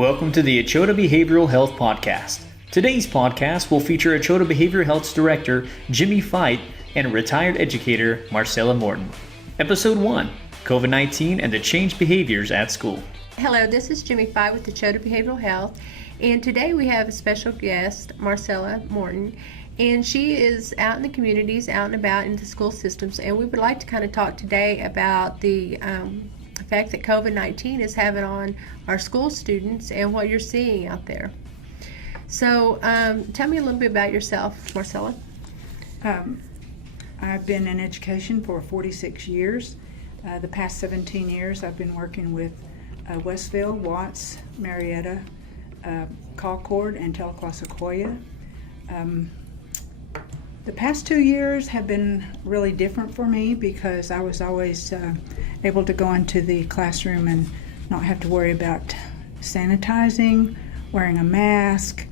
Welcome to the Echota Behavioral Health Podcast. Today's podcast will feature Echota Behavioral Health's director, Jimmie Fite, and retired educator, Marcella Morton. Episode 1, COVID-19 and the changed behaviors at school. Hello, this is Jimmie Fite with Echota Behavioral Health, and today we have a special guest, Marcella Morton, and she is out in the communities, out and about in the school systems, and we would like to kind of talk today about the effect that COVID-19 is having on our school students and what you're seeing out there. So tell me a little bit about yourself, Marcella. I've been in education for 46 years. The past 17 years I've been working with Westville, Watts, Marietta, Concord, and Tahlequah Sequoia. The past 2 years have been really different for me because I was always able to go into the classroom and not have to worry about sanitizing, wearing a mask,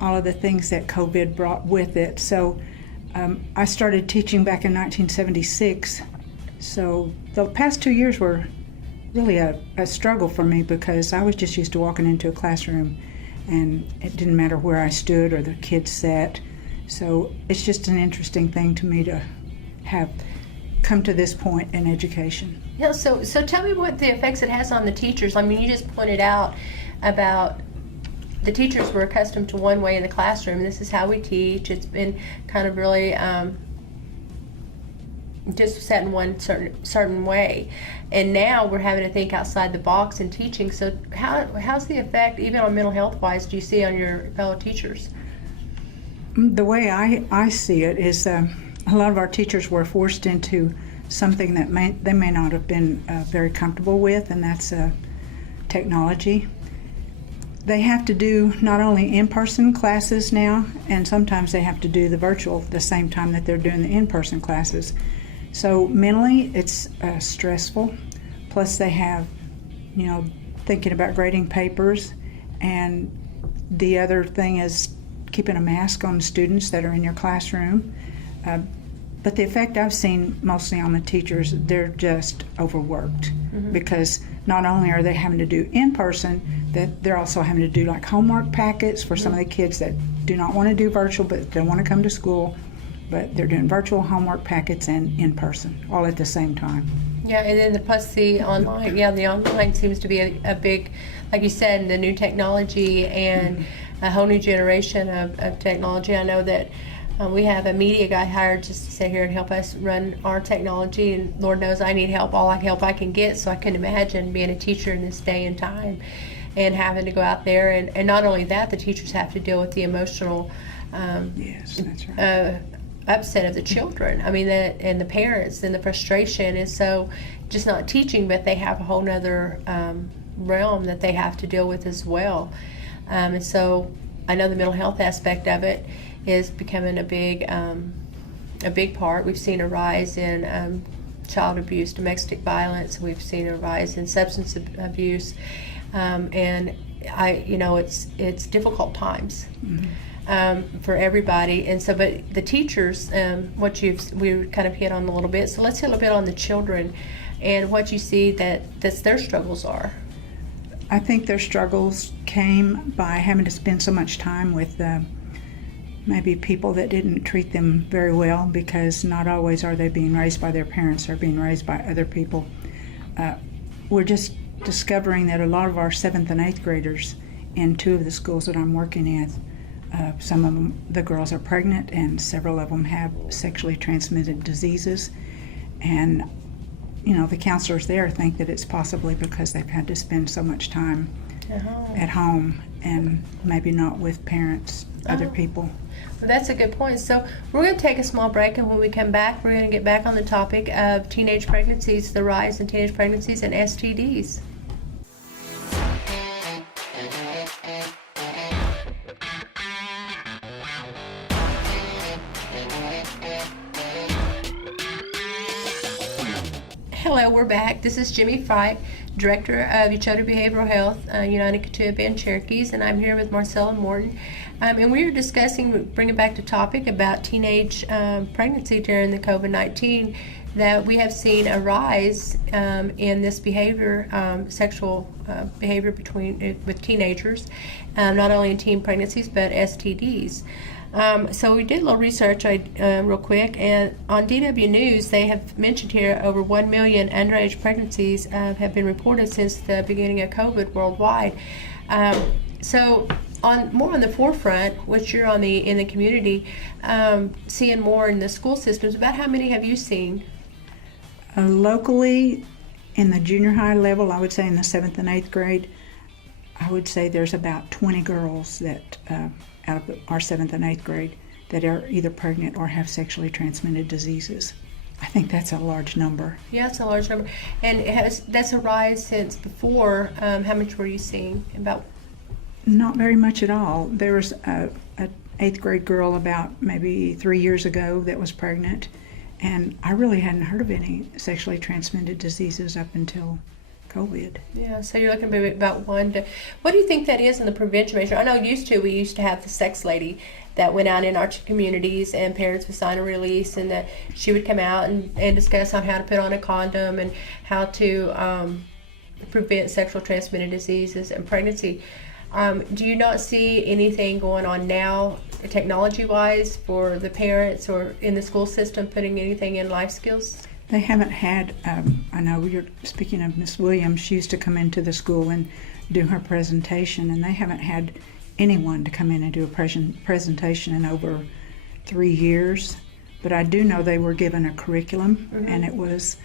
all of the things that COVID brought with it. So I started teaching back in 1976. So the past 2 years were really a struggle for me because I was just used to walking into a classroom and it didn't matter where I stood or the kids sat. So it's just an interesting thing to me to have come to this point in education. Yeah, so tell me what the effects it has on the teachers. I mean, you just pointed out about the teachers were accustomed to one way in the classroom. This is how we teach. It's been kind of really just set in one certain way, and now we're having to think outside the box in teaching. So how's the effect, even on mental health wise, do you see on your fellow teachers? The way I see it is a lot of our teachers were forced into something that they may not have been very comfortable with, and that's technology. They have to do not only in-person classes now, and sometimes they have to do the virtual at the same time that they're doing the in-person classes. So mentally it's stressful, plus they have, thinking about grading papers, and the other thing is keeping a mask on students that are in your classroom. But the effect I've seen mostly on the teachers, they're just overworked because not only are they having to do in-person, that they're also having to do like homework packets for some of the kids that do not want to do virtual but don't want to come to school, but they're doing virtual homework packets and in-person all at the same time. Yeah, and then plus the online. Yeah, the online seems to be a big, like you said, the new technology and a whole new generation of technology. I know that we have a media guy hired just to sit here and help us run our technology, and Lord knows I need help, all help I can get, so I can imagine being a teacher in this day and time and having to go out there, and not only that, the teachers have to deal with the emotional Yes, that's right. Upset of the children. I mean, and the parents and the frustration, and so just not teaching, but they have a whole nother realm that they have to deal with as well. And so I know the mental health aspect of it is becoming a big part. We've seen a rise in child abuse, domestic violence. We've seen a rise in substance abuse, and it's difficult times for everybody. And so, but the teachers, we kind of hit on a little bit. So let's hit a little bit on the children and what you see that's their struggles are. I think their struggles came by having to spend so much time with maybe people that didn't treat them very well, because not always are they being raised by their parents or being raised by other people. We're just discovering that a lot of our 7th and 8th graders in 2 of the schools that I'm working at, some of them, the girls are pregnant, and several of them have sexually transmitted diseases. And the counselors there think that it's possibly because they've had to spend so much time at home and maybe not with parents, other people. Well, that's a good point. So we're going to take a small break, and when we come back, we're going to get back on the topic of teenage pregnancies, the rise in teenage pregnancies and STDs. Hello, we're back. This is Jimmie Fite, Director of Echota Behavioral Health, United Kituba and Cherokees, and I'm here with Marcella Morton. And we were discussing, bringing back the topic about teenage pregnancy during the COVID-19, that we have seen a rise in this behavior, sexual behavior with teenagers, not only in teen pregnancies but STDs. So we did a little research real quick, and on DW News they have mentioned here over 1 million underage pregnancies have been reported since the beginning of COVID worldwide. So more on the forefront, which you're in the community, seeing more in the school systems, about how many have you seen? Locally, in the junior high level, I would say in the 7th and 8th grade, I would say there's about 20 girls that out of our 7th and 8th grade that are either pregnant or have sexually transmitted diseases. I think that's a large number. Yeah, it's a large number. And that's a rise since before. How much were you seeing? About? Not very much at all. There was an 8th grade girl about maybe 3 years ago that was pregnant, and I really hadn't heard of any sexually transmitted diseases up until COVID. Yeah, so you're looking at about one to. What do you think that is in the prevention measure? I know we used to have the sex lady that went out in our communities, and parents would sign a release, and that she would come out and discuss on how to put on a condom and how to prevent sexual transmitted diseases and pregnancy. Do you not see anything going on now, technology-wise, for the parents or in the school system putting anything in life skills? They haven't had, I know you're speaking of Miss Williams, she used to come into the school and do her presentation, and they haven't had anyone to come in and do a presentation in over 3 years. But I do know they were given a curriculum, and it was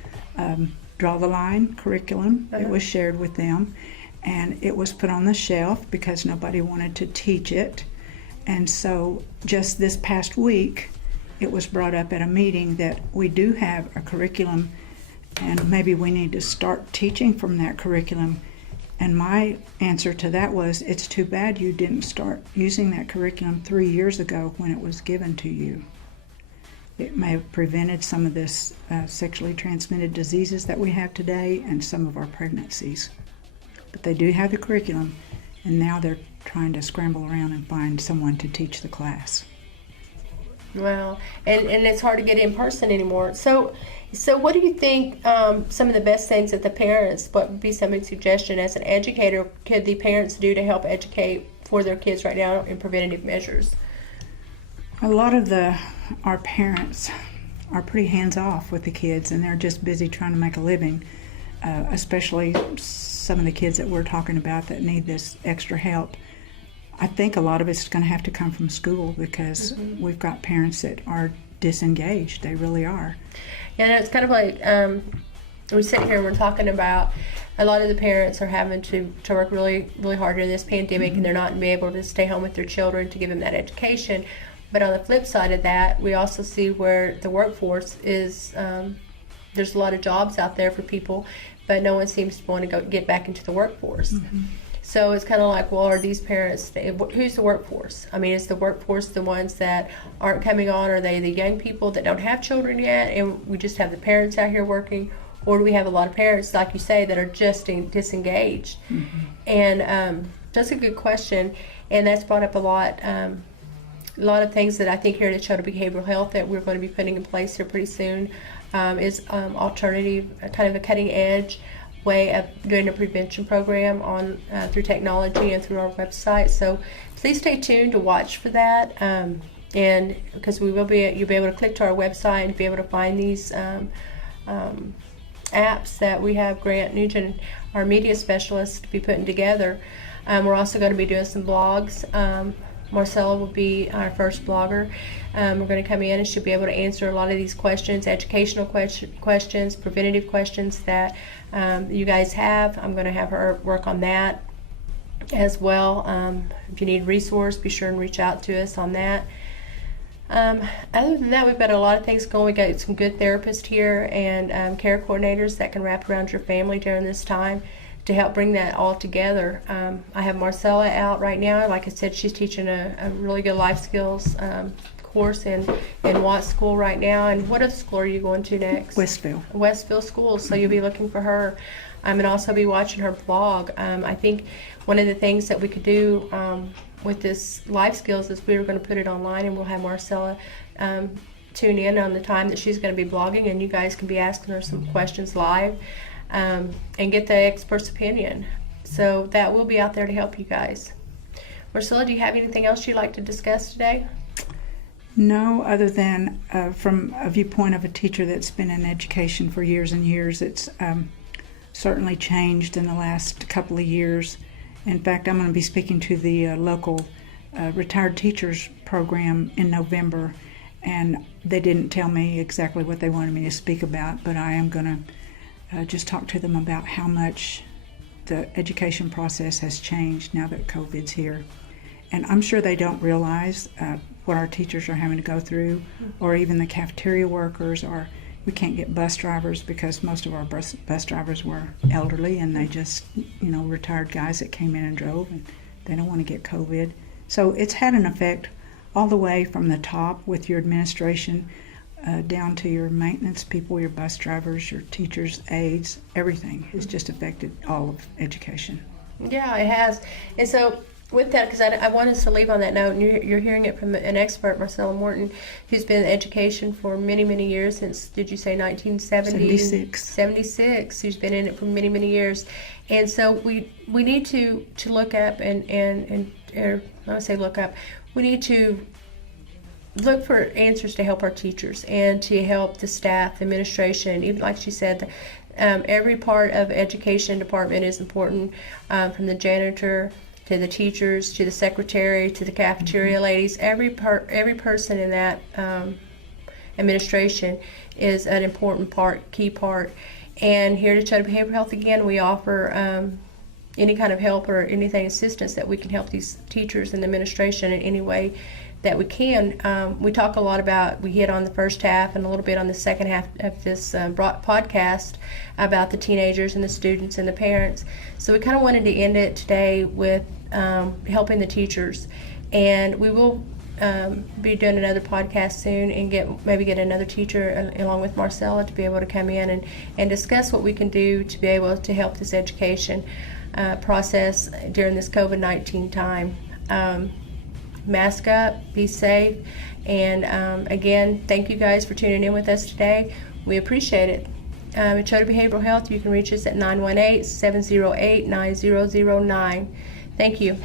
Draw the Line curriculum. It was shared with them, and it was put on the shelf because nobody wanted to teach it. And so just this past week, it was brought up at a meeting that we do have a curriculum, and maybe we need to start teaching from that curriculum. And my answer to that was, it's too bad you didn't start using that curriculum 3 years ago when it was given to you. It may have prevented some of this sexually transmitted diseases that we have today and some of our pregnancies. But they do have the curriculum, and now they're trying to scramble around and find someone to teach the class. Well, and it's hard to get in person anymore. So what do you think some of the best things that the parents, what would be some suggestion as an educator, could the parents do to help educate for their kids right now in preventative measures? A lot of our parents are pretty hands-off with the kids, and they're just busy trying to make a living, especially some of the kids that we're talking about that need this extra help. I think a lot of it's going to have to come from school because we've got parents that are disengaged. They really are. Yeah, it's kind of like we sit here and we're talking about a lot of the parents are having to work really, really hard during this pandemic, and they're not be able to stay home with their children to give them that education. But on the flip side of that, we also see where the workforce is, there's a lot of jobs out there for people, but no one seems to want to get back into the workforce. So it's kind of like, well, are these parents, who's the workforce? I mean, is the workforce the ones that aren't coming on? Are they the young people that don't have children yet, and we just have the parents out here working? Or do we have a lot of parents, like you say, that are just disengaged? And that's a good question, and that's brought up a lot of things that I think here at Echota Behavioral Health that we're going to be putting in place here pretty soon is alternative, kind of a cutting edge way of doing a prevention program on through technology and through our website. So please stay tuned to watch for that, and because you'll be able to click to our website and be able to find these apps that we have Grant Nugent, our media specialist, to be putting together. We're also going to be doing some blogs. Marcella will be our first blogger. We're going to come in and she'll be able to answer a lot of these questions, educational questions, preventative questions that you guys have. I'm going to have her work on that as well. If you need a resource, be sure and reach out to us on that. Other than that, we've got a lot of things going. We've got some good therapists here and care coordinators that can wrap around your family during this time to help bring that all together. I have Marcella out right now. Like I said, she's teaching a really good life skills course in Watts School right now. And what other school are you going to next? Westville School. So you'll be looking for her. And also be watching her blog. I think one of the things that we could do with this life skills is we were going to put it online, and we'll have Marcella tune in on the time that she's going to be blogging, and you guys can be asking her some questions live and get the expert's opinion. So that will be out there to help you guys. Marcella, do you have anything else you'd like to discuss today? No, other than from a viewpoint of a teacher that's been in education for years and years, it's certainly changed in the last couple of years. In fact, I'm going to be speaking to the local retired teachers program in November, and they didn't tell me exactly what they wanted me to speak about, but I am going to just talk to them about how much the education process has changed now that COVID's here. And I'm sure they don't realize what our teachers are having to go through, or even the cafeteria workers, or we can't get bus drivers because most of our bus drivers were elderly, and they just, retired guys that came in and drove, and they don't want to get COVID. So it's had an effect all the way from the top with your administration down to your maintenance people, your bus drivers, your teachers, aides, everything has just affected all of education. Yeah, it has. And so with that, because I want us to leave on that note, and you're hearing it from an expert, Marcella Morton, who's been in education for many, many years, since, did you say 1970? 76. Who's been in it for many, many years. And so we need to look up or I would say look up, we need to look for answers to help our teachers and to help the staff, the administration. Even like she said, every part of education department is important, from the janitor to the teachers, to the secretary, to the cafeteria ladies. Every person in that administration is an important key part. And here at Echota Behavioral Health, again, we offer any kind of help or anything assistance that we can help these teachers and the administration in any way that we can. We talk a lot about, we hit on the first half and a little bit on the second half of this podcast about the teenagers and the students and the parents. So we kind of wanted to end it today with helping the teachers. And we will be doing another podcast soon and maybe get another teacher along with Marcella to be able to come in and discuss what we can do to be able to help this education process during this COVID-19 time. Mask up, be safe, and again, thank you guys for tuning in with us today. We appreciate it. Echota Behavioral Health, you can reach us at 918-708-9009. Thank you.